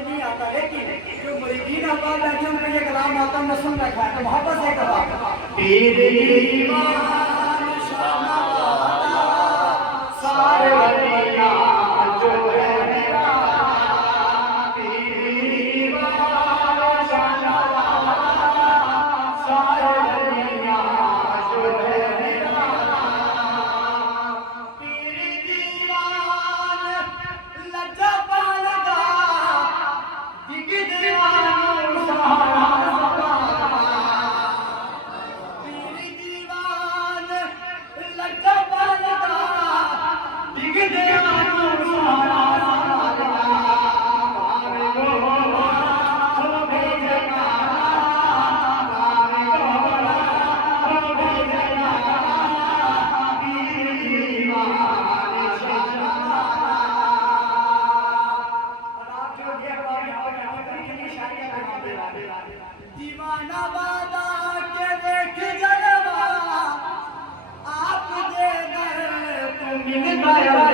जो मुरीदीन अहबाब बैठे उनको ये कलाम आता न सुन रखा है, तो मोहब्बत से कहा पीर ईमान शाना वाला सारे वलिया जो है मेरा पीर ईमान शाना वाला सारे वलिया जो है मेरा पीर दीवान लज्जा पालगा दिग दीवान सहारा पीर दीवान लज्जा पालगा दिग दीवान सहारा दीवाना वादा के देख जलवा आप दे दर तुम मिल गया